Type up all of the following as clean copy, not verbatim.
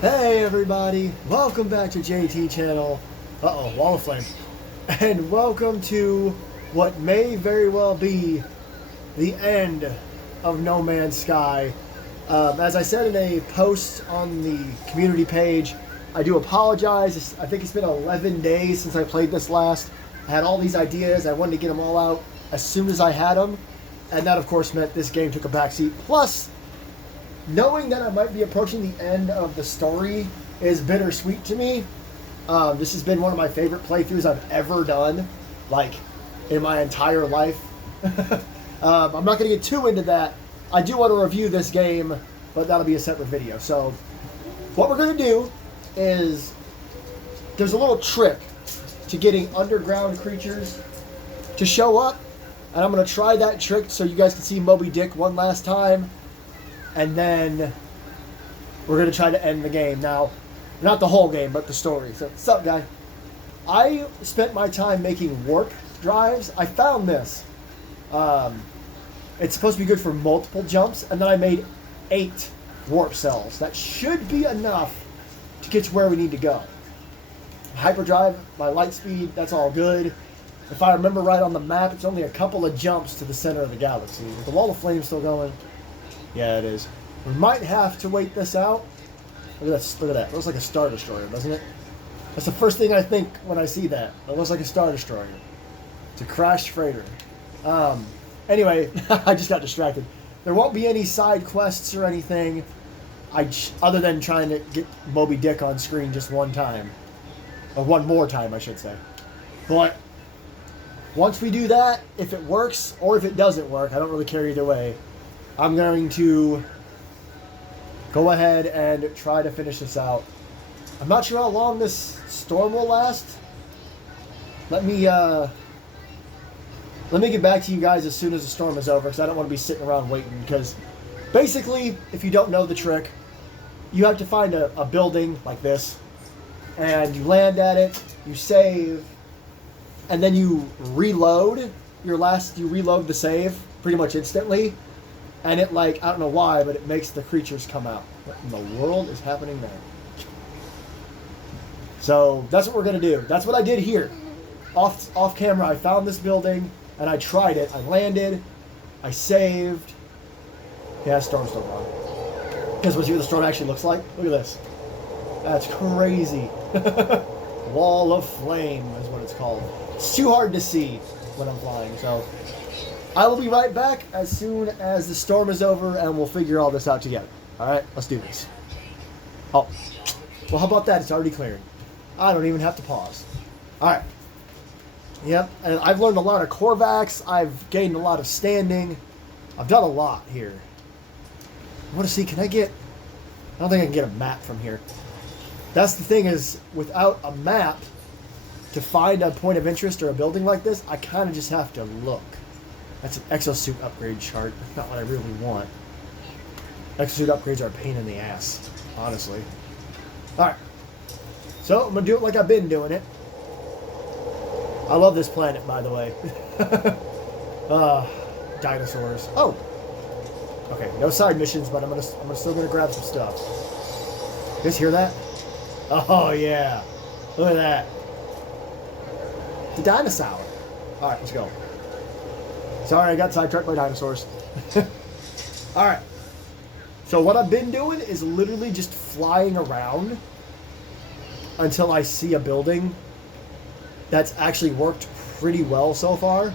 Hey everybody, welcome back to JT channel. Uh-oh, wall of flame. And welcome to what may very well be the end of No Man's Sky. As I said in a post on the community page, I do apologize. I think it's been 11 days since I played this last. I had all these ideas. I wanted to get them all out as soon as I had them. And that, of course, meant this game took a backseat. Plus, knowing that I might be approaching the end of the story is bittersweet to me. This has been one of my favorite playthroughs I've ever done, like, in my entire life. I'm not going to get too into that. I do want to review this game, but that'll be a separate video. So, what we're going to do is, there's a little trick to getting underground creatures to show up, and I'm going to try that trick so you guys can see Moby Dick one last time. And then we're going to try to end the game. Now, not the whole game, but the story. So, what's up, guy? I spent my time making warp drives. I found this. It's supposed to be good for multiple jumps. And then I made 8 warp cells. That should be enough to get to where we need to go. Hyperdrive, my light speed, that's all good. If I remember right on the map, it's only a couple of jumps to the center of the galaxy. Is the wall of flame still going? Yeah, it is. We might have to wait this out. Look at that. Look at that. It looks like a Star Destroyer, doesn't it? That's the first thing I think when I see that. It looks like a Star Destroyer. It's a crashed freighter. Anyway, I just got distracted. There won't be any side quests or anything, other than trying to get Moby Dick on screen just one time. Or one more time, I should say. But once we do that, if it works or if it doesn't work, I don't really care either way. I'm going to go ahead and try to finish this out. I'm not sure how long this storm will last. Let me get back to you guys as soon as the storm is over, because I don't want to be sitting around waiting. Because basically, if you don't know the trick, you have to find a building like this, and you land at it, you save, and then you reload you reload the save pretty much instantly. And it, like, I don't know why, but it makes the creatures come out. What in the world is happening there? So, that's what we're going to do. That's what I did here. Off camera, I found this building, and I tried it. I landed. I saved. Yeah, storm's still gone. Because let's see what the storm actually looks like. Look at this. That's crazy. Wall of flame is what it's called. It's too hard to see when I'm flying, so I will be right back as soon as the storm is over, and we'll figure all this out together. Alright, let's do this. Oh, well, how about that? It's already clearing. I don't even have to pause. Alright. Yep, and I've learned a lot of Korvax. I've gained a lot of standing. I've done a lot here. I want to see, can I get... I don't think I can get a map from here. That's the thing is, without a map to find a point of interest or a building like this, I kind of just have to look. That's an exosuit upgrade chart. That's not what I really want. Exosuit upgrades are a pain in the ass, honestly. Alright. So, I'm going to do it like I've been doing it. I love this planet, by the way. Dinosaurs. Oh! Okay, no side missions, but I'm still gonna grab some stuff. You guys hear that? Oh, yeah. Look at that. The dinosaur. Alright, let's go. Sorry, I got sidetracked by dinosaurs. Alright. So what I've been doing is literally just flying around until I see a building that's actually worked pretty well so far.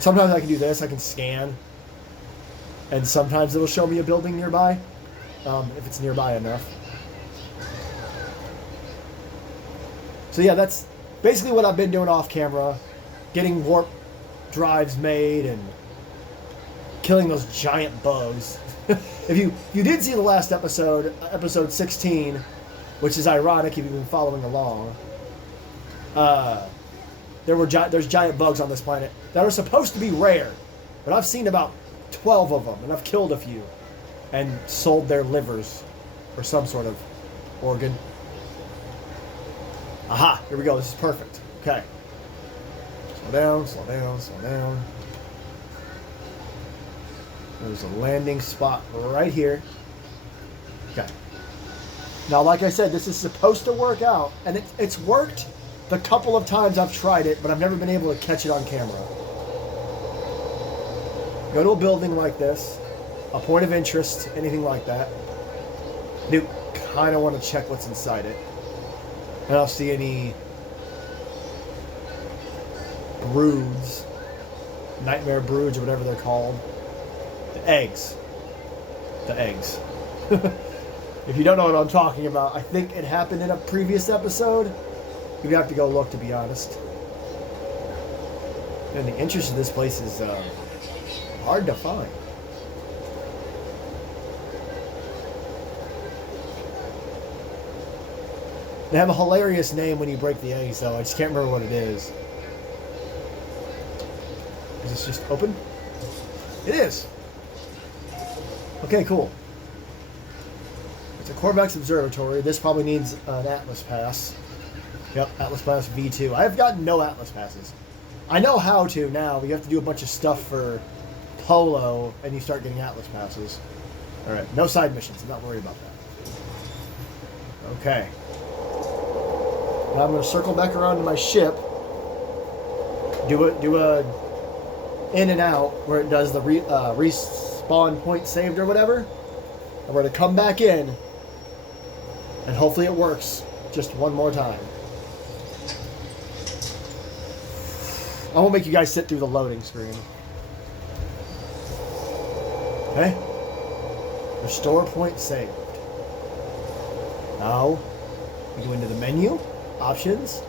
Sometimes I can do this, I can scan. And sometimes it'll show me a building nearby. If it's nearby enough. So yeah, that's basically what I've been doing off camera. Getting warp drives made and killing those giant bugs. If you did see the last episode, episode 16, which is ironic if you've been following along, there's giant bugs on this planet that are supposed to be rare, but I've seen about 12 of them, and I've killed a few and sold their livers or some sort of organ. Aha, here we go. This is perfect. Okay. Slow down, slow down, slow down. There's a landing spot right here. Okay. Now, like I said, this is supposed to work out, and it's worked the couple of times I've tried it, but I've never been able to catch it on camera. Go to a building like this, a point of interest, anything like that. Do kind of want to check what's inside it. I don't see any broods, nightmare broods, or whatever they're called. The eggs. The eggs. If you don't know what I'm talking about, I think it happened in a previous episode. You'd have to go look, to be honest. And the interest of this place is hard to find. They have a hilarious name when you break the eggs, though. I just can't remember what it is. Is this just open? It is. Okay, cool. It's a Corvax Observatory. This probably needs an Atlas Pass. Yep, Atlas Pass V2. I've gotten no Atlas Passes. I know how to now. You have to do a bunch of stuff for Polo, and you start getting Atlas Passes. Alright, no side missions. I'm not worried about that. Okay. Now I'm going to circle back around to my ship. Do a in and out where it does the respawn point saved or whatever. And we're going to come back in. And hopefully it works just one more time. I won't make you guys sit through the loading screen. Okay. Restore point saved. Now, we go into the menu. Options.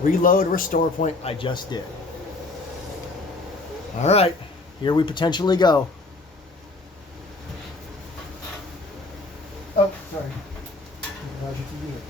Reload restore point. I just did. Alright. Here we potentially go. Oh, sorry. How's your TV here?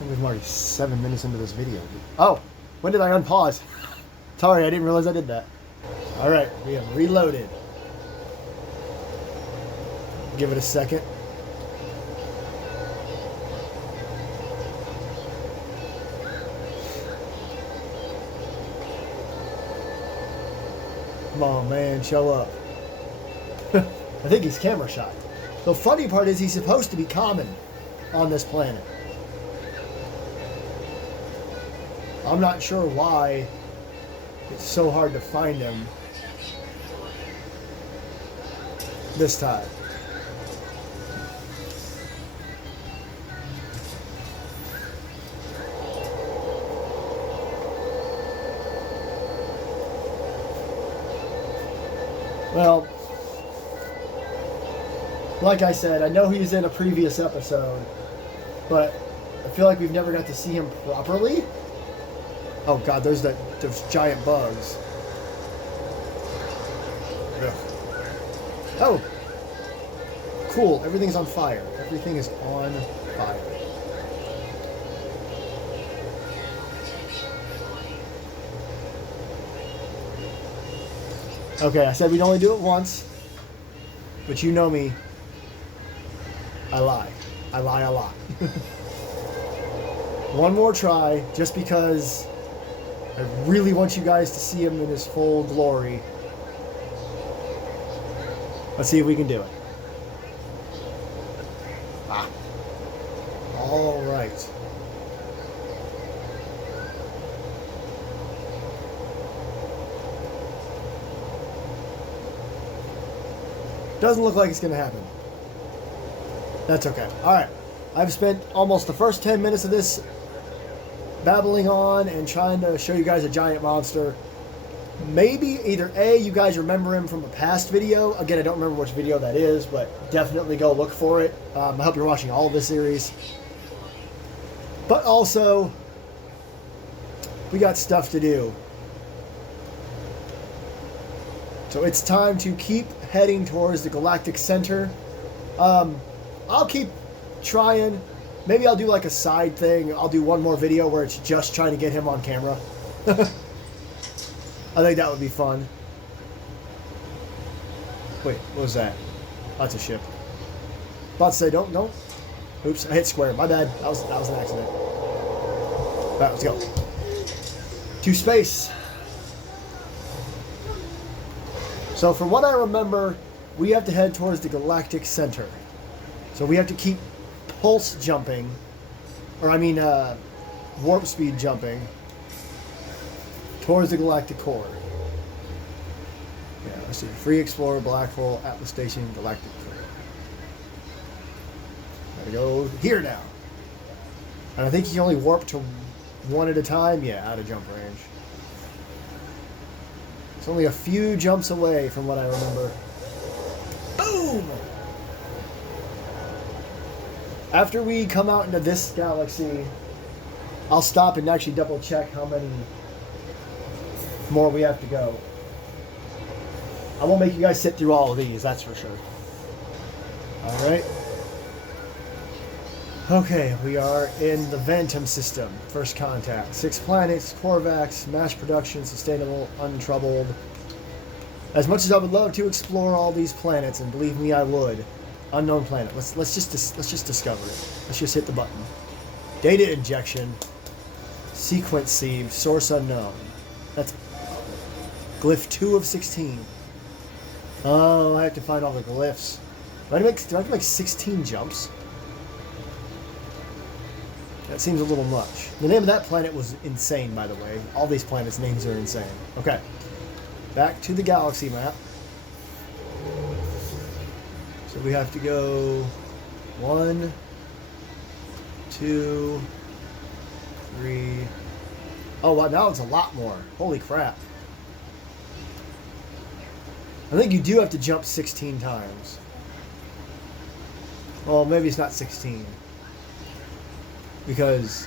I'm already 7 minutes into this video. Oh, when did I unpause? Sorry, I didn't realize I did that. Alright, we have reloaded. Give it a second. Come on, man, show up. I think he's camera shy. The funny part is he's supposed to be common on this planet. I'm not sure why it's so hard to find him this time. Well, like I said, I know he's in a previous episode, but I feel like we've never got to see him properly. Oh god, those giant bugs. Ugh. Oh! Cool, everything's on fire. Everything is on fire. Okay, I said we'd only do it once. But you know me. I lie. I lie a lot. One more try, just because I really want you guys to see him in his full glory. Let's see if we can do it. Ah. All right. Doesn't look like it's going to happen. That's okay. All right. I've spent almost the first 10 minutes of this babbling on and trying to show you guys a giant monster. Maybe either A, you guys remember him from a past video. Again, I don't remember which video that is, but definitely go look for it. I hope you're watching all of this series. But also, we got stuff to do. So it's time to keep heading towards the Galactic Center. I'll keep trying. Maybe I'll do like a side thing. I'll do one more video where it's just trying to get him on camera. I think that would be fun. Wait, what was that? That's a ship. About to say, don't. Oops, I hit square. My bad. That was an accident. Alright, let's go. To space. So from what I remember, we have to head towards the galactic center. So we have to keep pulse jumping, or I mean warp speed jumping towards the galactic core. Yeah, let's see. Free Explorer, Black Hole, Atlas Station, Galactic Core. Gotta go here now. And I think you can only warp to one at a time. Yeah, out of jump range. It's only a few jumps away from what I remember. Boom! After we come out into this galaxy, I'll stop and actually double check how many more we have to go. I won't make you guys sit through all of these, that's for sure. Alright. Okay, we are in the Ventum system. First contact. 6 planets, Corvax, mass production, sustainable, untroubled. As much as I would love to explore all these planets, and believe me, I would. Unknown planet. Let's just discover it. Let's just hit the button. Data injection. Sequence sieved. Source unknown. That's glyph 2 of 16. Oh, I have to find all the glyphs. Do I have to make 16 jumps? That seems a little much. The name of that planet was insane, by the way. All these planets' names are insane. Okay. Back to the galaxy map. So we have to go 1, 2, 3. Oh, wow, now it's a lot more. Holy crap. I think you do have to jump 16 times. Well, maybe it's not 16. Because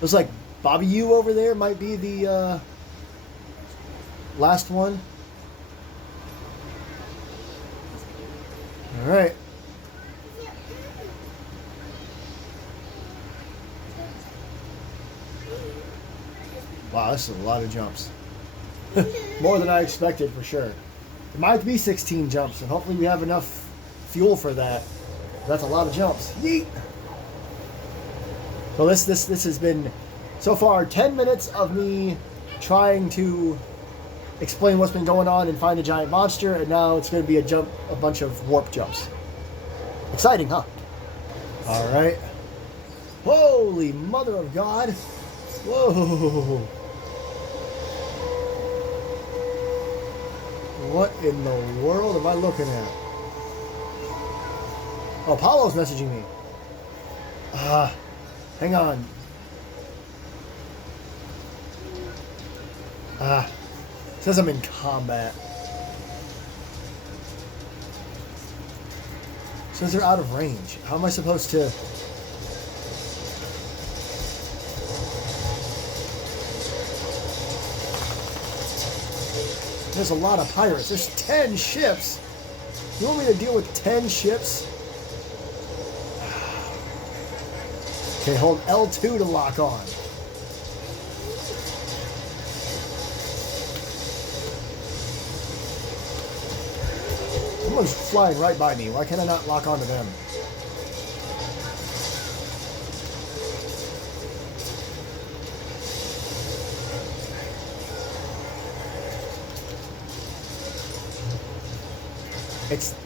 looks like Bobby U over there might be the last one. All right. Wow, this is a lot of jumps. More than I expected for sure. It might be 16 jumps, and hopefully we have enough fuel for that. That's a lot of jumps. Yeet! So this has been so far 10 minutes of me trying to explain what's been going on and find a giant monster, and now it's going to be a bunch of warp jumps. Exciting, huh? All right. Holy mother of God! Whoa! What in the world am I looking at? Oh, Apollo's messaging me. Hang on. Says I'm in combat. Says they're out of range. How am I supposed to... There's a lot of pirates. There's 10 ships. You want me to deal with 10 ships? Okay, hold L2 to lock on. Someone's flying right by me. Why can't I not lock onto them?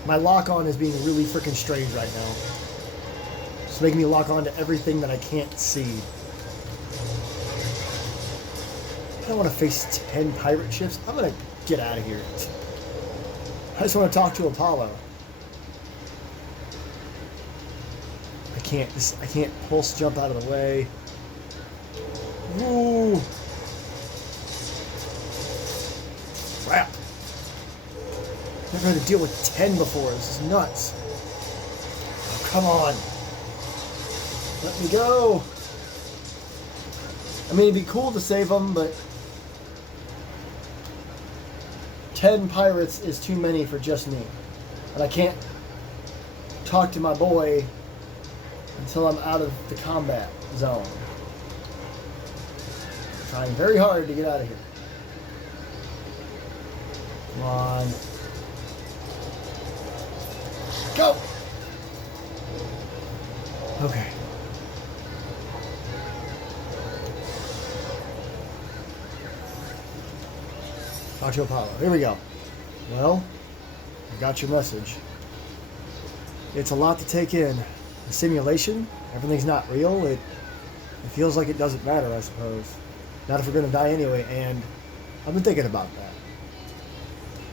My lock on is being really freaking strange right now. It's making me lock on to everything that I can't see. I don't want to face 10 pirate ships. I'm gonna get out of here. I just want to talk to Apollo. I can't pulse jump out of the way. Ooh. Crap. Never had to deal with 10 before. This is nuts. Oh, come on. Let me go. I mean, it'd be cool to save them, but 10 pirates is too many for just me. And I can't talk to my boy until I'm out of the combat zone. I'm trying very hard to get out of here. Come on. Go! Okay. Talk to Apollo. Here we go. Well, I got your message. It's a lot to take in. The simulation, everything's not real. It feels like it doesn't matter, I suppose. Not if we're going to die anyway, and I've been thinking about that.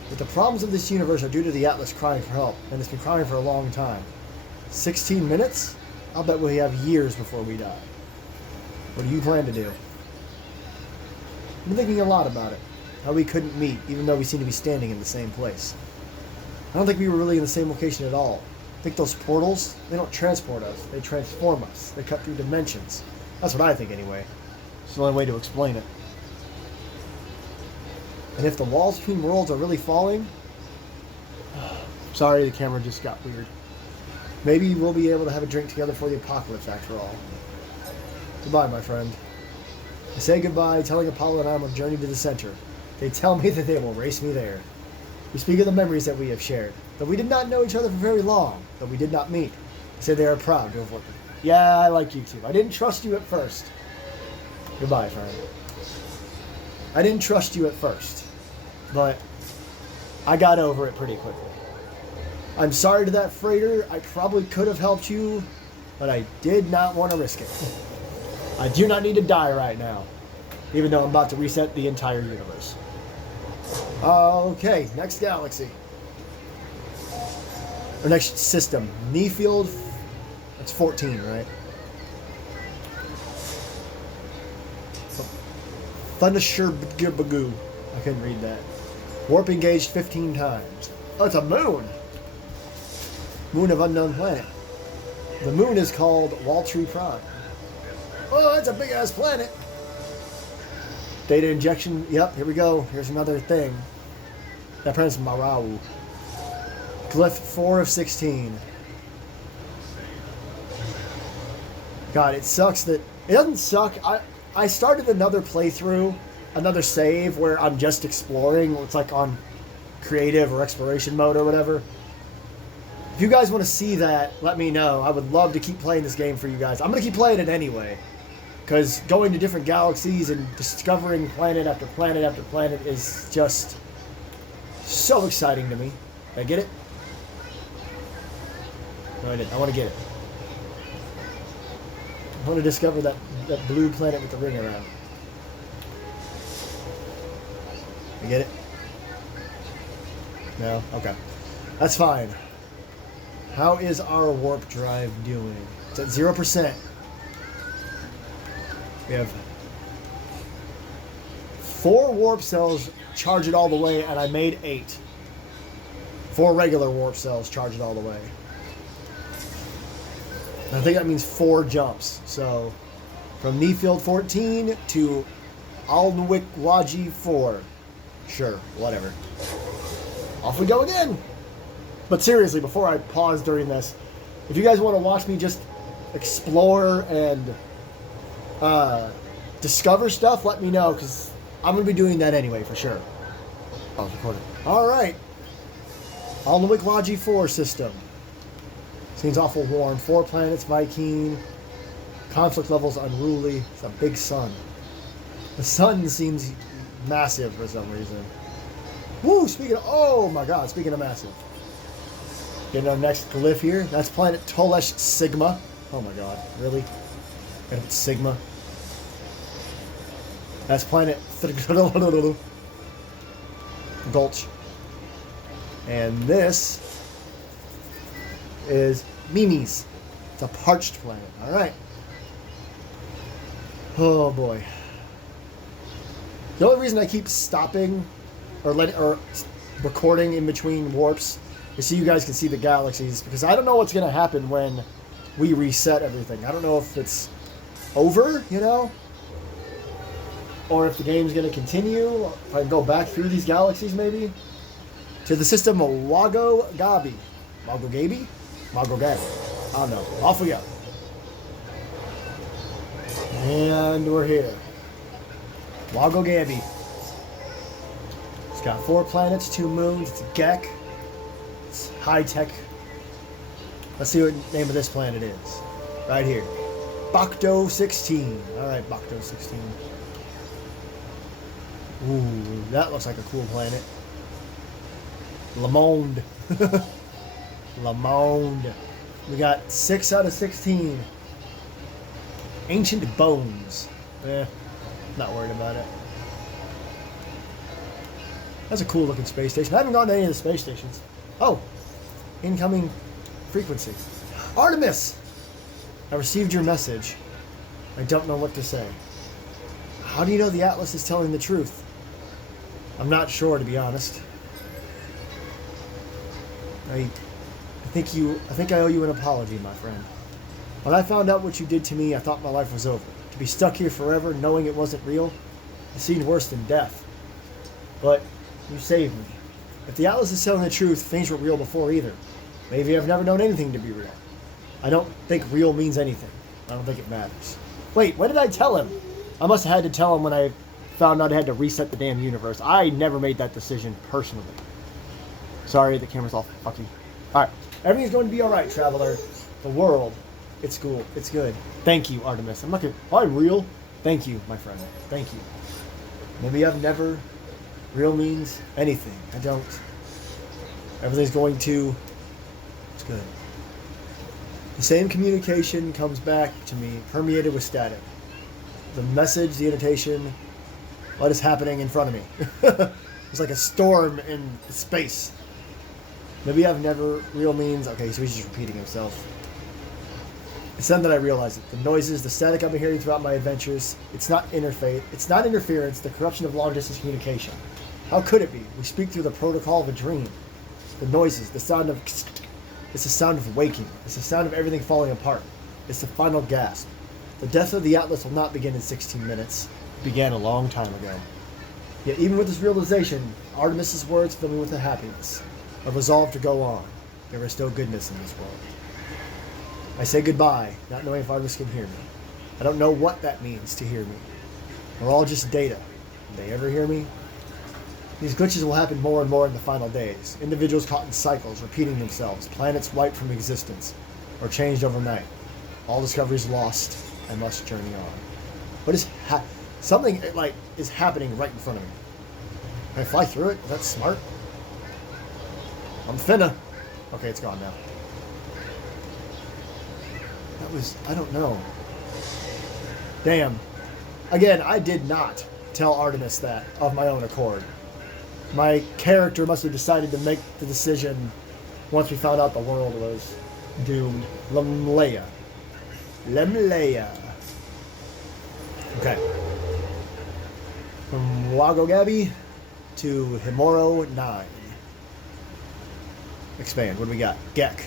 But the problems of this universe are due to the Atlas crying for help, and it's been crying for a long time. 16 minutes? I'll bet we have years before we die. What do you plan to do? I've been thinking a lot about it. How we couldn't meet, even though we seem to be standing in the same place. I don't think we were really in the same location at all. I think those portals, they don't transport us. They transform us. They cut through dimensions. That's what I think anyway. It's the only way to explain it. And if the walls between worlds are really falling... Sorry, the camera just got weird. Maybe we'll be able to have a drink together for the apocalypse after all. Goodbye, my friend. I say goodbye, telling Apollo and I on a journey to the center. They tell me that they will race me there. We speak of the memories that we have shared. Though we did not know each other for very long, though we did not meet. They say they are proud to have worked with me. Yeah, I like you too. I didn't trust you at first. Goodbye, friend. I didn't trust you at first, but I got over it pretty quickly. I'm sorry to that freighter. I probably could have helped you, but I did not want to risk it. I do not need to die right now, even though I'm about to reset the entire universe. Okay, next galaxy. Or next system. Nefield. That's 14, right? Thundershirbagoo. I couldn't read that. Warp engaged 15 times. Oh, it's a moon. Moon of unknown planet. The moon is called Waltree Prime. Oh, that's a big ass planet. Data injection. Yep, here we go. Here's another thing. That planet's Marau. Glyph 4 of 16. God, it sucks that... It doesn't suck. I started another playthrough, another save, where I'm just exploring. It's like on creative or exploration mode or whatever. If you guys want to see that, let me know. I would love to keep playing this game for you guys. I'm going to keep playing it anyway. Because going to different galaxies and discovering planet after planet after planet is just so exciting to me. Did I get it? No, I didn't. I want to get it. I want to discover that blue planet with the ring around. I get it? No? Okay. That's fine. How is our warp drive doing? It's at 0%. We have 4 warp cells, charge it all the way, and I made 8. 4 regular warp cells, charge it all the way. And I think that means 4 jumps. So, from Nefield 14 to Alnwick Waji 4. Sure, whatever. Off we go again! But seriously, before I pause during this, if you guys want to watch me just explore and discover stuff, let me know, because I'm going to be doing that anyway, for sure. I was recording. Alright. Alnwick Waji 4 system. Seems awful warm. 4 planets, Viking. Conflict levels unruly. It's a big sun. The sun seems massive for some reason. Woo! Oh my god, speaking of massive. Getting our next glyph here. That's planet Tolesh Sigma. Oh my god, really? Gotta put Sigma. That's planet Gulch. And this is Mimi's. It's a parched planet. Alright. Oh boy. The only reason I keep stopping or recording in between warps is so you guys can see the galaxies, because I don't know what's going to happen when we reset everything. I don't know if it's over, you know, or if the game's going to continue. If I can go back through these galaxies, maybe to the system of Wago Gabi. Wago Gabi? Wago Gabi. I don't know. Off we go. And we're here. Wago Gabi. got 4 planets, 2 moons. It's a Gek. It's high tech. Let's see what the name of this planet is. Right here. Bacto 16. Alright, Bacto 16. Ooh, that looks like a cool planet. Le Monde. Le Monde. We got 6 out of 16. Ancient Bones. Not worried about it. That's a cool looking space station. I haven't gone to any of the space stations. Oh, incoming frequency. Artemis! I received your message. I don't know what to say. How do you know the Atlas is telling the truth? I'm not sure, to be honest. I think I owe you an apology, my friend. When I found out what you did to me, I thought my life was over. To be stuck here forever, knowing it wasn't real, it seemed worse than death. But you saved me. If the Atlas is telling the truth, things were real before either. Maybe I've never known anything to be real. I don't think real means anything. I don't think it matters. Wait, when did I tell him? I must have had to tell him when I found out I had to reset the damn universe. I never made that decision personally. Sorry, the camera's all fucky. Alright, everything's going to be alright, traveler. The world, it's cool. It's good. Thank you, Artemis. I'm not gonna... I'm real. Thank you, my friend. Thank you. Maybe I've never... Real means anything. I don't. Everything's going to... It's good. The same communication comes back to me, permeated with static. The message, the invitation, what is happening in front of me. It's like a storm in space. Maybe I've never... Real means... Okay, so he's just repeating himself. It's then that I realized it. The noises, the static I've been hearing throughout my adventures, it's not interface. It's not interference, the corruption of long-distance communication. How could it be? We speak through the protocol of a dream. The noises, the sound of... It's the sound of waking. It's the sound of everything falling apart. It's the final gasp. The death of the Atlas will not begin in 16 minutes. It began a long time ago. Yet even with this realization, Artemis's words fill me with a happiness, a resolve to go on. There is still goodness in this world. I say goodbye, not knowing if Artemis can hear me. I don't know what that means to hear me. We're all just data. Will they ever hear me? These glitches will happen more and more in the final days. Individuals caught in cycles, repeating themselves. Planets wiped from existence, or changed overnight. All discoveries lost. I must journey on. What is something like is happening right in front of me? Can I fly through it? Is that smart? I'm finna. Okay, it's gone now. That was... I don't know. Damn. Again, I did not tell Artemis that of my own accord. My character must have decided to make the decision once we found out the world was doomed. Lemleia. Lemleia. Okay. From Lago Gabi to Himoro 9. Expand. What do we got? Gek.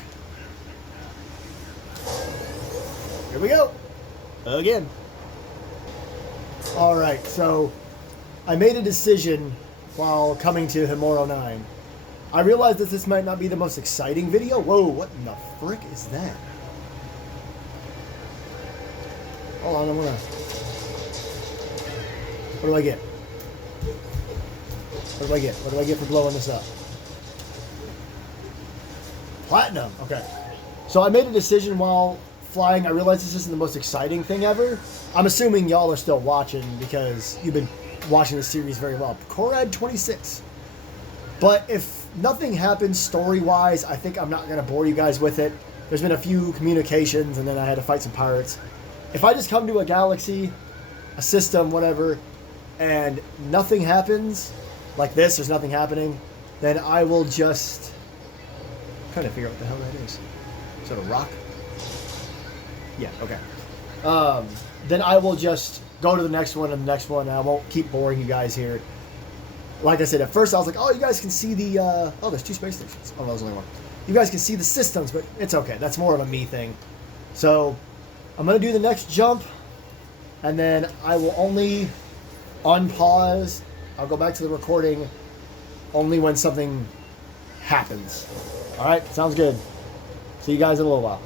Here we go. Again. Alright, so I made a decision while coming to Himoro 9. I realized that this might not be the most exciting video. Whoa, what in the frick is that? Hold on, I'm gonna... What do I get? What do I get? What do I get for blowing this up? Platinum. Okay. So I made a decision while flying. I realized this isn't the most exciting thing ever. I'm assuming y'all are still watching because you've been watching this series very well. Corad 26. But if nothing happens story-wise, I think I'm not going to bore you guys with it. There's been a few communications, and then I had to fight some pirates. If I just come to a galaxy, a system, whatever, and nothing happens, like this, there's nothing happening, then I will just... I'm trying to figure out what the hell that is. Is that a rock? Yeah, okay. Then I will just go to the next one and the next one, and I won't keep boring you guys here. Like I said, at first I was like, oh, you guys can see the... Oh, there's 2 space stations. Oh, no, there's only 1. You guys can see the systems, but it's okay. That's more of a me thing. So, I'm going to do the next jump, and then I will only unpause. I'll go back to the recording only when something happens. Alright, sounds good. See you guys in a little while.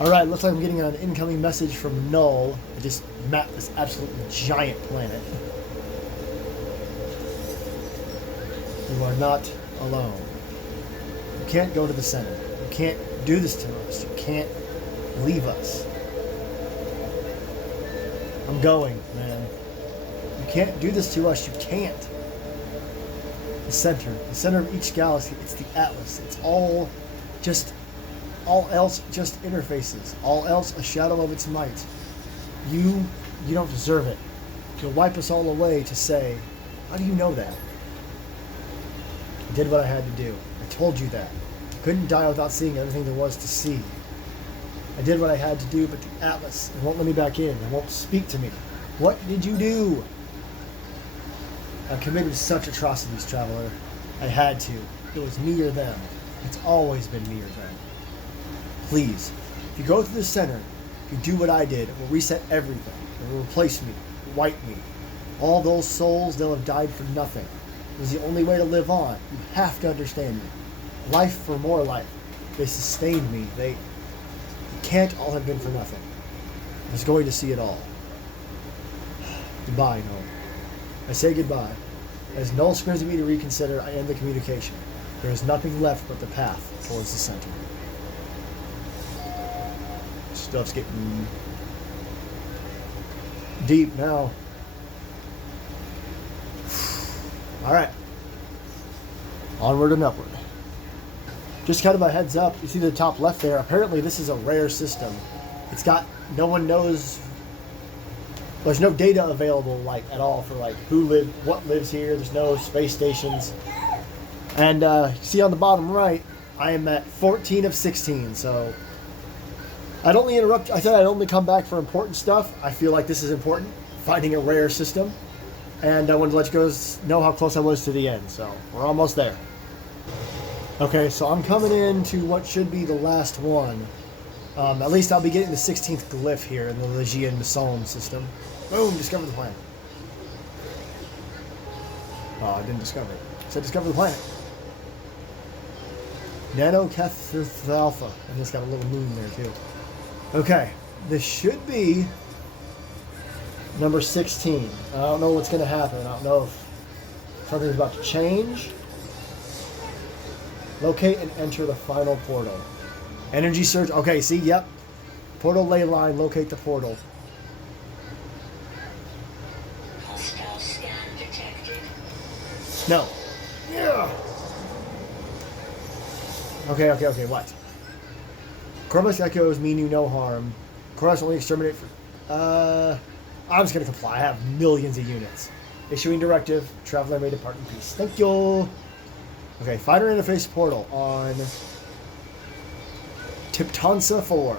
Alright, looks like I'm getting an incoming message from Null. I just mapped this absolutely giant planet. You are not alone. You can't go to the center. You can't do this to us. You can't leave us. I'm going, man. You can't do this to us. You can't. The center of each galaxy, it's the Atlas. It's all else just interfaces. All else a shadow of its might. You don't deserve it. You'll wipe us all away to say, how do you know that? I did what I had to do. I told you that. I couldn't die without seeing everything there was to see. I did what I had to do, but the Atlas, it won't let me back in. It won't speak to me. What did you do? I committed such atrocities, Traveler. I had to. It was me or them. It's always been me or them. Please, if you go to the center, if you do what I did, it will reset everything. It will replace me, wipe me. All those souls, they'll have died for nothing. It was the only way to live on. You have to understand me. Life for more life. They sustained me. It can't all have been for nothing. I was going to see it all. Goodbye, Null. I say goodbye. As Null screams at me to reconsider, I end the communication. There is nothing left but the path towards the center. Stuff's getting deep now. Alright. Onward and upward. Just kind of a heads up, you see the top left there, apparently this is a rare system. It's got, no one knows, there's no data available like at all for like what lives here. There's no space stations. And you see on the bottom right, I am at 14 of 16, so I'd only interrupt. I said I'd only come back for important stuff. I feel like this is important, finding a rare system. And I wanted to let you guys know how close I was to the end, so we're almost there. Okay, so I'm coming into what should be the last one. At least I'll be getting the 16th glyph here in the Legion Mason system. Boom, discover the planet. Oh, I didn't discover it. I said discover the planet. Nanocathrith Alpha. And it's got a little moon there too. Okay, this should be number 16. I don't know what's going to happen. I don't know if something's about to change. Locate and enter the final portal. Energy surge. Okay, see, yep. Portal ley line, locate the portal. Hostile scan detected. No. Yeah. Okay, what? Corvus echoes mean you no harm. Corvus only exterminate for... I'm just going to comply. I have millions of units. Issuing directive. Traveler may depart in peace. Thank you. Okay, fighter interface portal on Tiptonsa 4.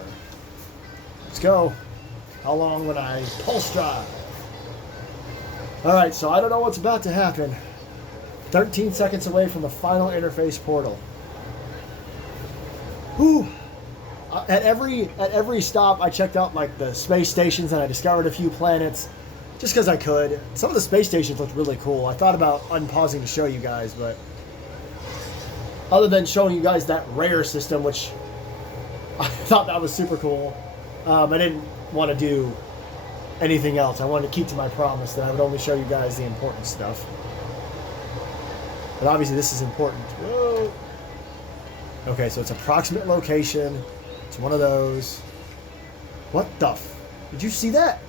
Let's go. How long would I pulse drive? Alright, so I don't know what's about to happen. 13 seconds away from the final interface portal. Whew. At every stop, I checked out like the space stations and I discovered a few planets just because I could. Some of the space stations looked really cool. I thought about unpausing to show you guys, but other than showing you guys that rare system, which I thought that was super cool, I didn't want to do anything else. I wanted to keep to my promise that I would only show you guys the important stuff. But obviously this is important. Whoa. Okay, so it's approximate location. It's one of those. What the f... Did you see that?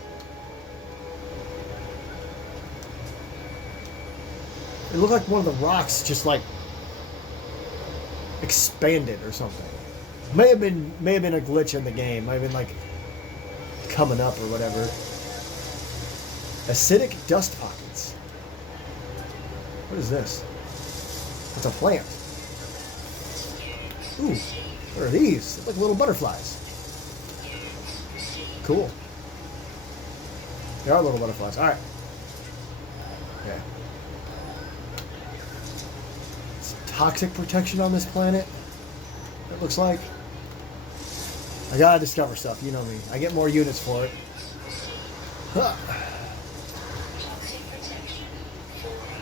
It looked like one of the rocks just like expanded or something. May have been a glitch in the game. Might have been like coming up or whatever. Acidic dust pockets. What is this? It's a plant. Ooh, what are these? They're like little butterflies. Cool. They are little butterflies. Alright. Okay. It's toxic protection on this planet. It looks like. I gotta discover stuff, you know me. I get more units for it. Huh.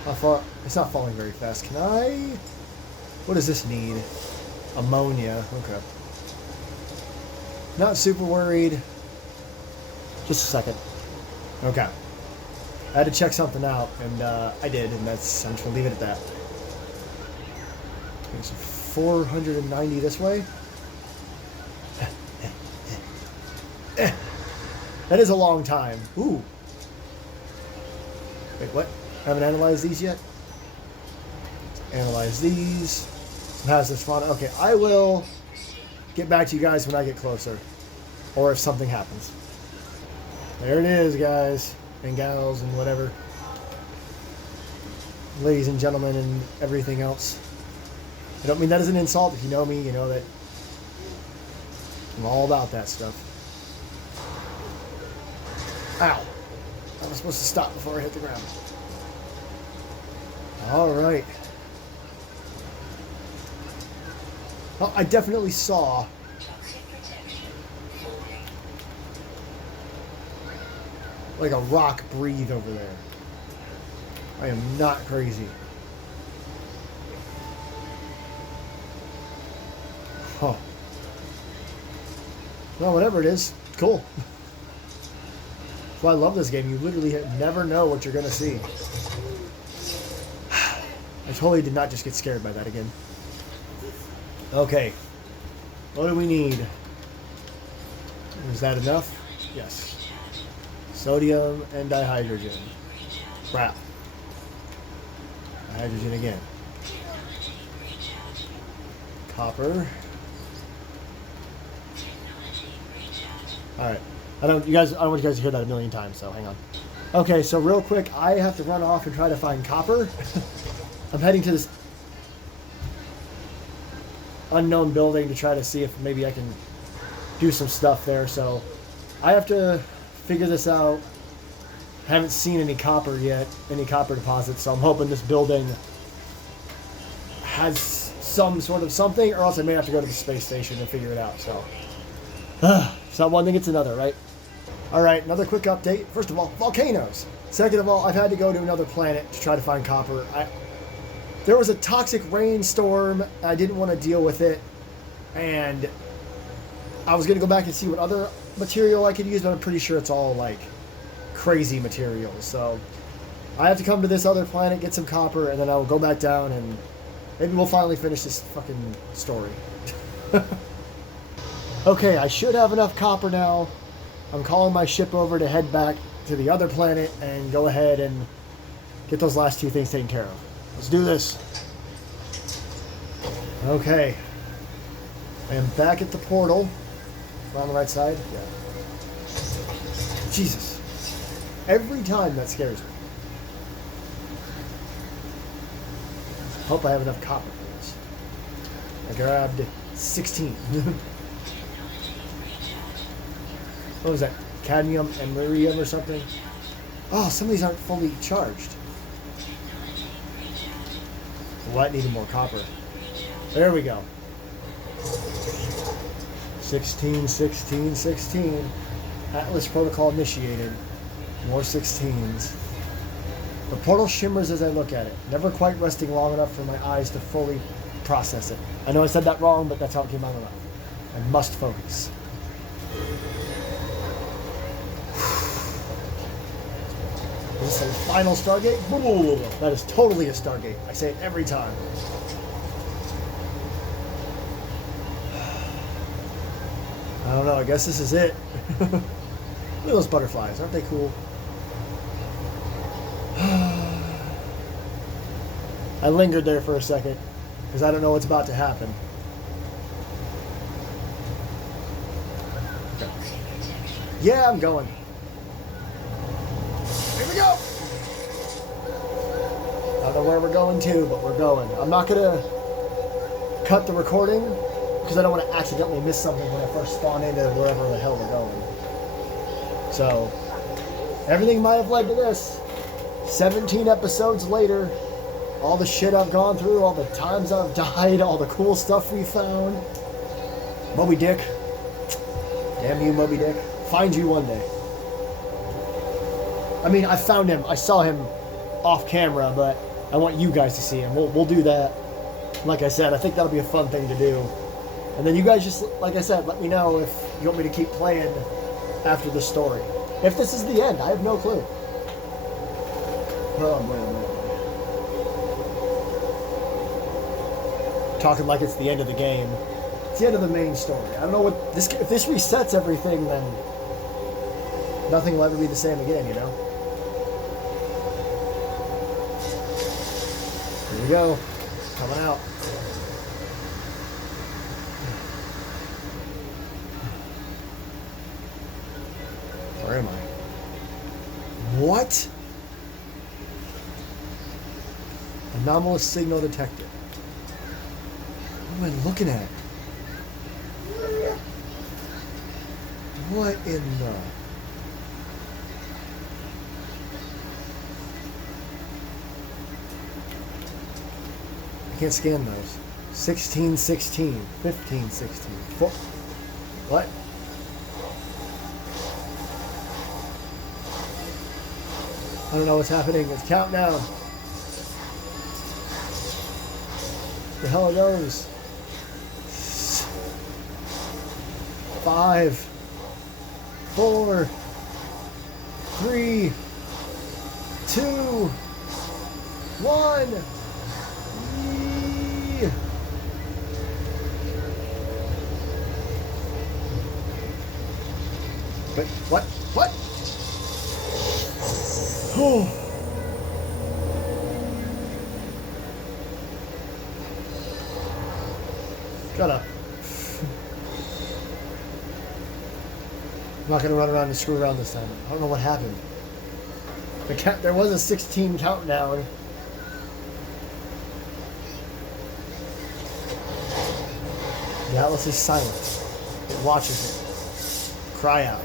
How far? It's not falling very fast. Can I? What does this need? Ammonia. Okay. Not super worried. Just a second. Okay. I had to check something out, and I did, and I'm just gonna leave it at that. Okay, so 490 this way. That is a long time. Ooh. Wait, what? I haven't analyzed these yet? Analyze these. How's this fun? Okay, I will get back to you guys when I get closer. Or if something happens. There it is, guys. And gals and whatever. Ladies and gentlemen and everything else. I don't mean that as an insult. If you know me, you know that I'm all about that stuff. Ow. I was supposed to stop before I hit the ground. Alright. Well, I definitely saw like a rock breathe over there. I am not crazy. Huh. Well, whatever it is, cool. That's why I love this game. You literally never know what you're going to see. I totally did not just get scared by that again. Okay. What do we need? Is that enough? Yes. Sodium and dihydrogen. Crap. Hydrogen again. Copper. Alright. I don't want you guys to hear that a million times, so hang on. Okay, so real quick, I have to run off and try to find copper. I'm heading to this unknown building to try to see if maybe I can do some stuff there, so I have to figure this out. I haven't seen any copper yet, any copper deposits, so I'm hoping this building has some sort of something, or else I may have to go to the space station and figure it out, so. It's not one thing, it's another, right? Alright, another quick update. First of all, volcanoes. Second of all, I've had to go to another planet to try to find copper. There was a toxic rainstorm, I didn't want to deal with it, and I was going to go back and see what other material I could use, but I'm pretty sure it's all, like, crazy materials, so I have to come to this other planet, get some copper, and then I will go back down, and maybe we'll finally finish this fucking story. Okay, I should have enough copper now. I'm calling my ship over to head back to the other planet and go ahead and get those last two things taken care of. Let's do this. Okay. I am back at the portal. Am I on the right side? Yeah. Jesus. Every time that scares me. Hope I have enough copper for this. I grabbed 16. What was that? Cadmium and barium or something? Oh, some of these aren't fully charged. Well, that needed more copper. There we go. 16, 16, 16. Atlas protocol initiated. More 16s. The portal shimmers as I look at it, never quite resting long enough for my eyes to fully process it. I know I said that wrong, but that's how it came out of my mouth. I must focus. Is this a final Stargate? That is totally a Stargate. I say it every time. I don't know. I guess this is it. Look at those butterflies. Aren't they cool? I lingered there for a second because I don't know what's about to happen. Okay. Yeah, I'm going. Here we go! I don't know where we're going to, but we're going. I'm not going to cut the recording because I don't want to accidentally miss something when I first spawn into wherever the hell we're going. So, everything might have led to this. 17 episodes later, all the shit I've gone through, all the times I've died, all the cool stuff we found. Moby Dick. Damn you, Moby Dick. Find you one day. I mean, I found him. I saw him off camera, but I want you guys to see him. We'll do that. Like I said, I think that'll be a fun thing to do. And then you guys just, like I said, let me know if you want me to keep playing after the story. If this is the end, I have no clue. Oh, boy, oh, boy. talking like it's the end of the game. It's the end of the main story. I don't know what this. If this resets everything, then nothing will ever be the same again. You know. Here we go, coming out. Where am I? What? Anomalous signal detected. What am I looking at? What in the... I can't scan those. 16, 16, 15, 16. What? I don't know what's happening. It's countdown. The hell are those? 5, 4, 3, 2, 1. Yee. But what? What? Oh. Shut up. I'm not going to run around and screw around this time. I don't know what happened. There was a 16 countdown. The Atlas is silent. It watches it. Cry out.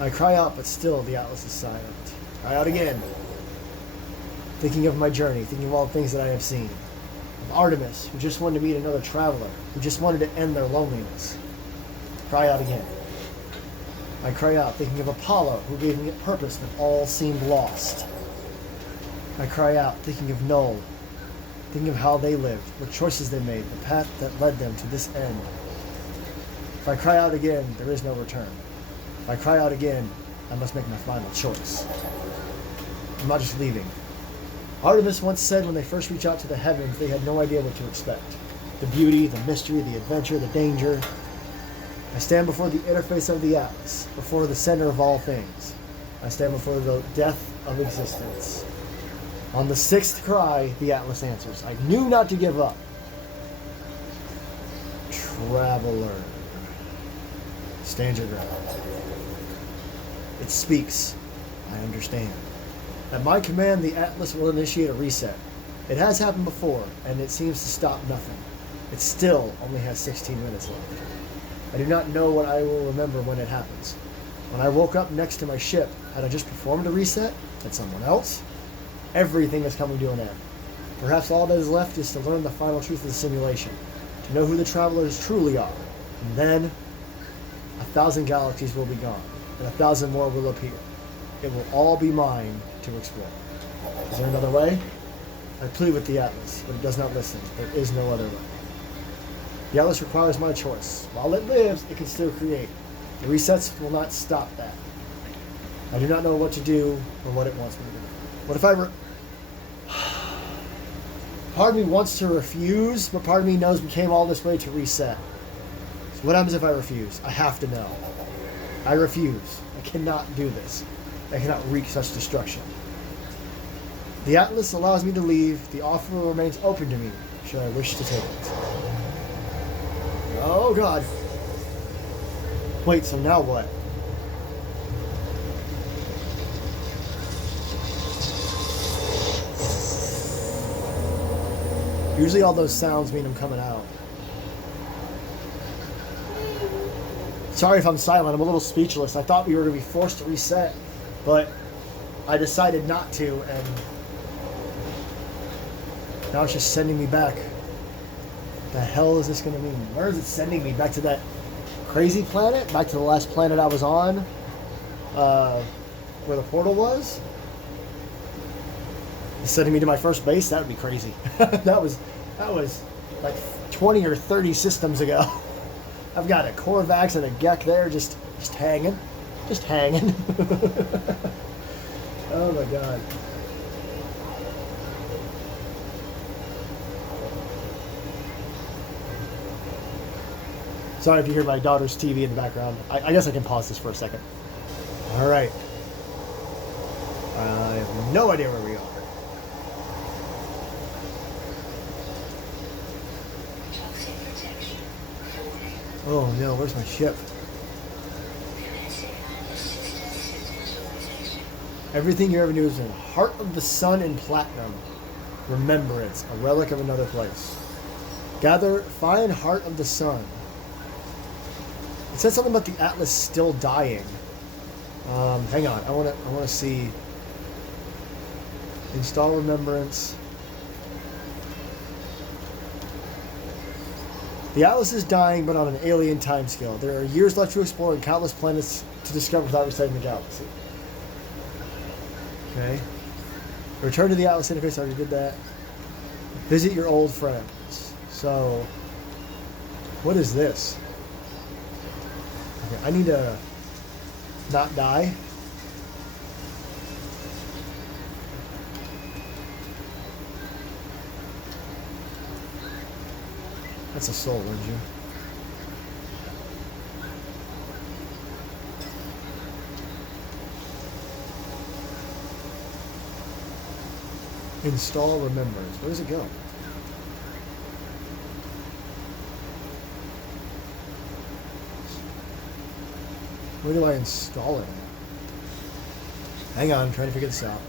I cry out, but still the Atlas is silent. Cry out again. Thinking of my journey, thinking of all the things that I have seen. Of Artemis, who just wanted to meet another traveler, who just wanted to end their loneliness. Cry out again. I cry out, thinking of Apollo, who gave me a purpose when all seemed lost. I cry out, thinking of Null, thinking of how they lived, what choices they made, the path that led them to this end. If I cry out again, there is no return. If I cry out again, I must make my final choice. I'm not just leaving. Artemis once said when they first reach out to the heavens, they had no idea what to expect. The beauty, the mystery, the adventure, the danger. I stand before the interface of the Atlas, before the center of all things. I stand before the death of existence. On the sixth cry, the Atlas answers. I knew not to give up. Traveler. Stand your ground. It speaks. I understand. At my command, the Atlas will initiate a reset. It has happened before, and it seems to stop nothing. It still only has 16 minutes left. I do not know what I will remember when it happens. When I woke up next to my ship, had I just performed a reset? Had someone else? Everything is coming to an end. Perhaps all that is left is to learn the final truth of the simulation, to know who the travelers truly are, and then 1,000 galaxies will be gone, and 1,000 more will appear. It will all be mine to explore. Is there another way? I plead with the Atlas, but it does not listen. There is no other way. The Atlas requires my choice. While it lives, it can still create. The resets will not stop that. I do not know what to do or what it wants me to do. What if I part of me wants to refuse, but part of me knows we came all this way to reset. So what happens if I refuse? I have to know. I refuse. I cannot do this. I cannot wreak such destruction. The Atlas allows me to leave. The offer remains open to me, should I wish to take it. Oh God. Wait, so now what? Usually all those sounds mean I'm coming out. Sorry if I'm silent, I'm a little speechless. I thought we were going to be forced to reset, but I decided not to, and now it's just sending me back. The hell is this going to mean? Where is it sending me? Back to that crazy planet? Back to the last planet I was on? Where the portal was? It's sending me to my first base? That would be crazy. that was like 20 or 30 systems ago. I've got a Corvax and a Gek there just hanging. Just hanging. Oh my God. Sorry if you hear my daughter's TV in the background. I guess I can pause this for a second. All right. I have no idea where we are. Toxic protection. 40. Oh no, where's my ship? Commencing assistance systems organization. Everything you ever knew is in Heart of the Sun in Platinum. Remembrance, a relic of another place. Find Heart of the Sun. It said something about the Atlas still dying. Hang on, I wanna see. Install Remembrance. The Atlas is dying, but on an alien timescale. There are years left to explore and countless planets to discover without resetting the galaxy. Okay. Return to the Atlas interface. I already did that. Visit your old friends. So, what is this? Okay, I need to not die. That's a soul, aren't you? Install Remembrance. Where does it go? Where do I install it? Hang on, I'm trying to figure this out.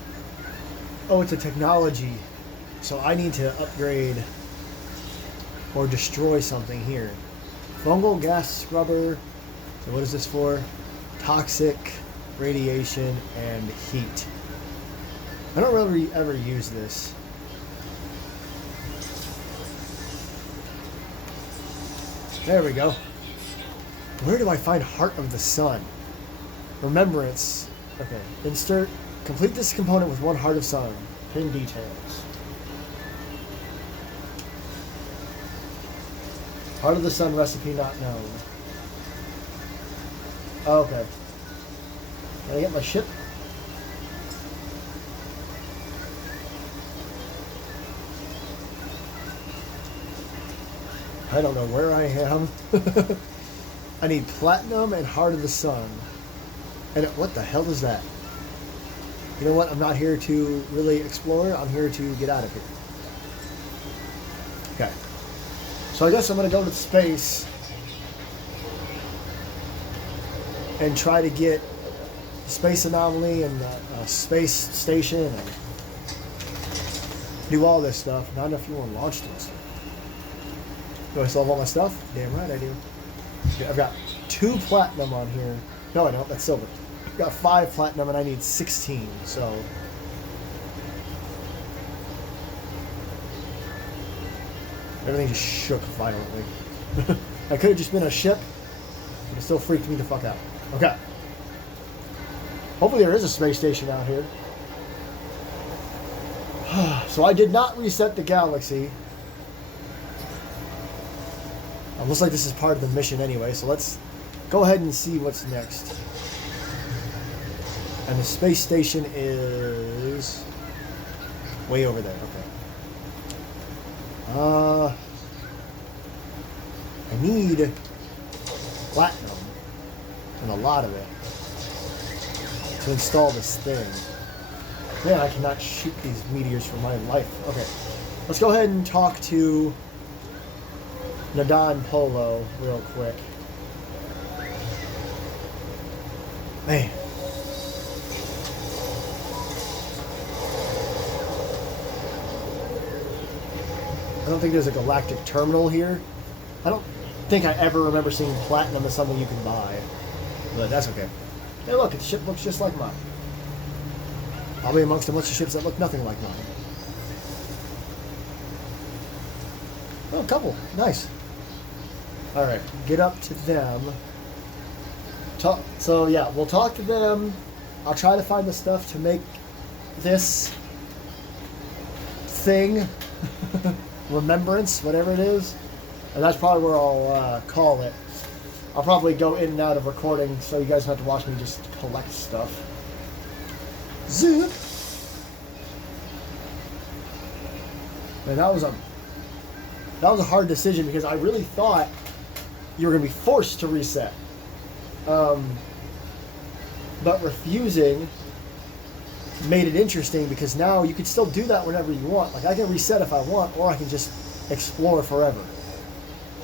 Oh, it's a technology. So I need to upgrade or destroy something here. Fungal gas scrubber. So what is this for? Toxic, radiation, and heat. I don't really ever use this. There we go. Where do I find Heart of the Sun? Remembrance. Okay. Insert. Complete this component with one Heart of Sun. Pin details. Heart of the Sun recipe not known. Okay. Can I get my ship? I don't know where I am. I need Platinum and Heart of the Sun. And what the hell is that? You know what? I'm not here to really explore. I'm here to get out of here. Okay. So I guess I'm going to go to space and try to get the space anomaly and the space station and do all this stuff. Not enough fuel and launch this. Do I still have all my stuff? Damn right I do. Okay, I've got 2 platinum on here. No, I don't. That's silver. I've got 5 platinum and I need 16. So everything just shook violently. I could have just been a ship, but it still freaked me the fuck out. Okay. Hopefully there is a space station out here. So I did not reset the galaxy. Looks like this is part of the mission anyway, so let's go ahead and see what's next. And the space station is way over there. Okay. I need platinum and a lot of it to install this thing. Man, I cannot shoot these meteors for my life. Okay, let's go ahead and talk to Nadan Polo real quick. Man. I don't think there's a galactic terminal here. I don't think I ever remember seeing platinum as something you can buy. But that's okay. Hey look, the ship looks just like mine. Probably amongst a bunch of ships that look nothing like mine. Oh, a couple. Nice. Alright, get up to them. So yeah, we'll talk to them. I'll try to find the stuff to make this thing. Remembrance, whatever it is. And that's probably where I'll call it. I'll probably go in and out of recording so you guys don't have to watch me just collect stuff. Zip! Man, that was a hard decision because I really thought you were going to be forced to reset. But refusing made it interesting because now you could still do that whenever you want. Like, I can reset if I want, or I can just explore forever,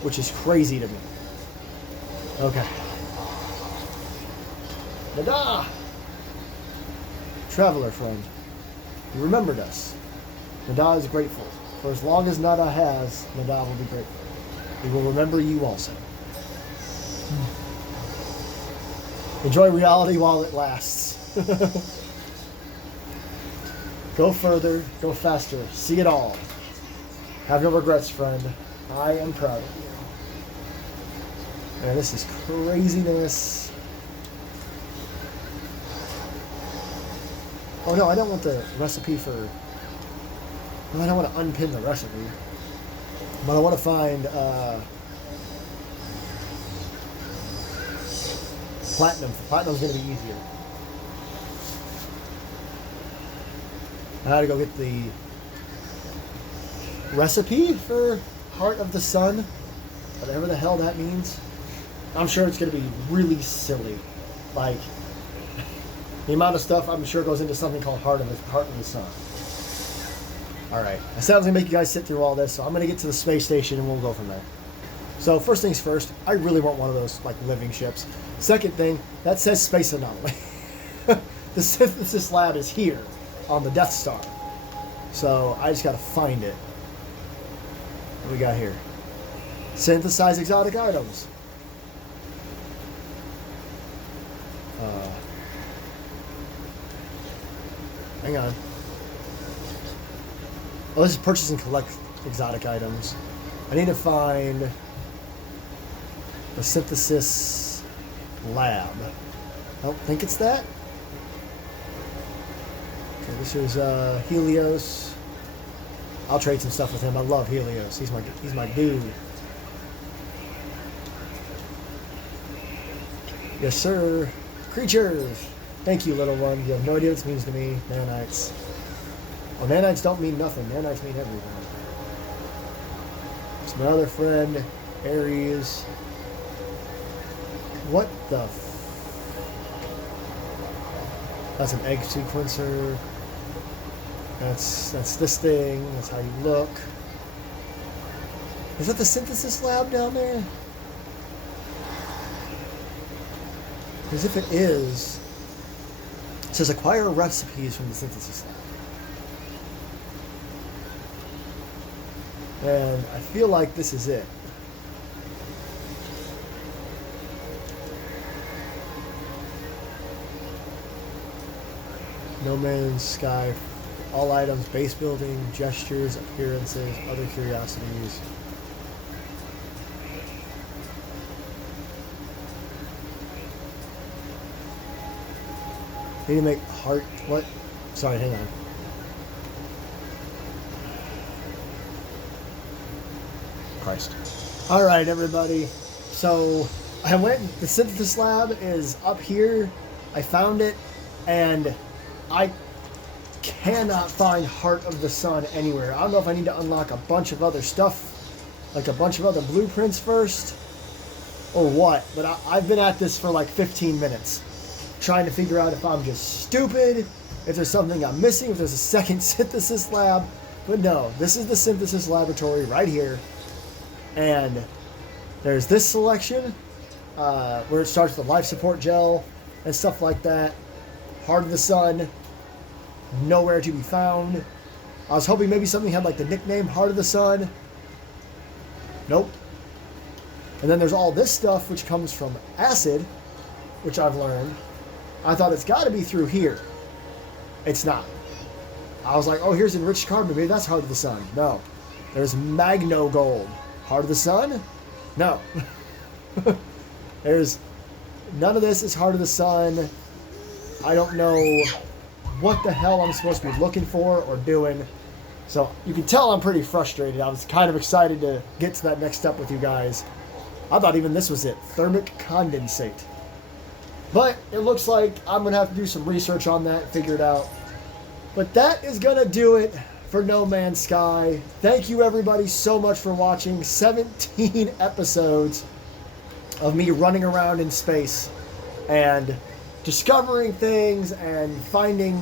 which is crazy to me. Okay. Nada! Traveler friend, you remembered us. Nada is grateful. For as long as Nada has, Nada will be grateful. We will remember you also. Enjoy reality while it lasts. Go further, go faster, see it all. Have no regrets, friend. I am proud of you. Man, this is craziness. Oh no, I don't want the recipe for... No, I don't want to unpin the recipe. But I want to find platinum. Platinum's going to be easier. I had to go get the recipe for Heart of the Sun, whatever the hell that means. I'm sure it's going to be really silly. Like, the amount of stuff I'm sure goes into something called Heart of the Sun. Alright, I said I was going to make you guys sit through all this, so I'm going to get to the space station and we'll go from there. So, first things first, I really want one of those, like, living ships. Second thing, that says Space Anomaly. The synthesis lab is here on the Death Star. So, I just got to find it. What do we got here? Synthesize exotic items. Hang on. Oh, this is purchase and collect exotic items. I need to find the synthesis lab. I don't think it's that. Okay, this is Helios. I'll trade some stuff with him. I love Helios. He's my dude. Yes, sir. Creatures. Thank you, little one. You have no idea what this means to me. Nanites. Well, nanites don't mean nothing. Nanites mean everything. It's my other friend, Ares. What the That's an egg sequencer. That's this thing. That's how you look. Is that the synthesis lab down there? Because if it is, it says acquire recipes from the synthesis lab. And I feel like this is it. No Man's Sky. All items, base building, gestures, appearances, other curiosities. Need to make heart. What? Sorry, hang on. Christ. All right, everybody. So I went. The synthesis lab is up here. I found it, and I cannot find Heart of the Sun anywhere. I don't know if I need to unlock a bunch of other stuff, like a bunch of other blueprints first, or what. But I've been at this for like 15 minutes, trying to figure out if I'm just stupid, if there's something I'm missing, if there's a second synthesis lab. But no, this is the synthesis laboratory right here. And there's this selection, where it starts with life support gel and stuff like that. Heart of the Sun, nowhere to be found. I was hoping maybe something had like the nickname Heart of the Sun. Nope. And then there's all this stuff which comes from acid, which I've learned. I thought it's got to be through here. It's not. I was like, oh, here's enriched carbon. Maybe that's Heart of the Sun. No. There's Magno Gold. Heart of the Sun? No. There's none of this is Heart of the Sun. I don't know what the hell I'm supposed to be looking for or doing. So you can tell I'm pretty frustrated. I was kind of excited to get to that next step with you guys. I thought even this was it. Thermic condensate. But it looks like I'm going to have to do some research on that, figure it out. But that is going to do it for No Man's Sky. Thank you everybody so much for watching. 17 episodes. of me running around in space and discovering things and finding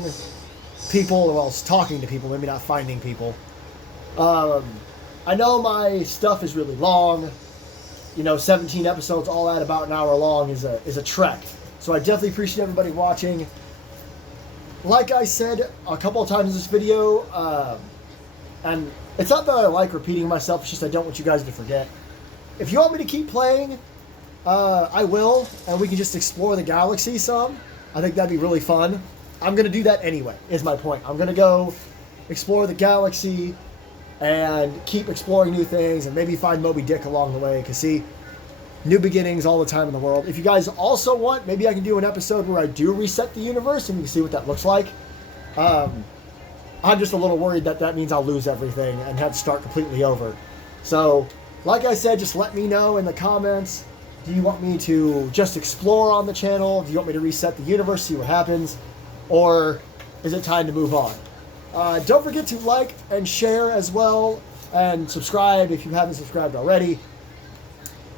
people, well, talking to people, maybe not finding people. I know my stuff is really long. 17 episodes, all at about an hour long, is a trek. So I definitely appreciate everybody watching. Like I said a couple of times in this video, and it's not that I like repeating myself, it's just I don't want you guys to forget. If you want me to keep playing, I will, and we can just explore the galaxy some. I think that'd be really fun. I'm going to do that anyway, is my point. I'm going to go explore the galaxy and keep exploring new things and maybe find Moby Dick along the way, because see, new beginnings all the time in the world. If you guys also want, maybe I can do an episode where I do reset the universe and you can see what that looks like. I'm just a little worried that means I'll lose everything and have to start completely over. So, like I said, just let me know in the comments. Do you want me to just explore on the channel? Do you want me to reset the universe, see what happens? Or is it time to move on? Don't forget to like and share as well, and subscribe if you haven't subscribed already.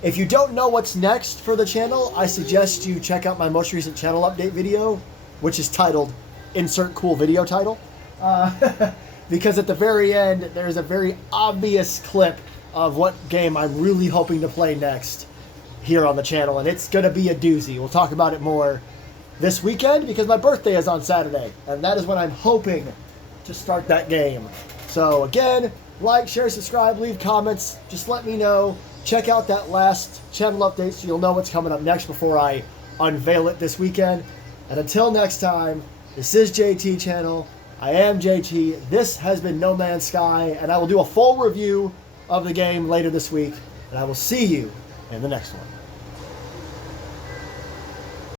If you don't know what's next for the channel, I suggest you check out my most recent channel update video, which is titled Insert Cool Video Title. Because at the very end, there's a very obvious clip of what game I'm really hoping to play next here on the channel, and it's going to be a doozy. We'll talk about it more this weekend because my birthday is on Saturday, and that is when I'm hoping to start that game. So again, like, share, subscribe, leave comments, just let me know. Check out that last channel update so you'll know what's coming up next before I unveil it this weekend. And until next time, this is JT Channel. I am JT. This has been No Man's Sky, and I will do a full review of the game later this week, and I will see you in the next one.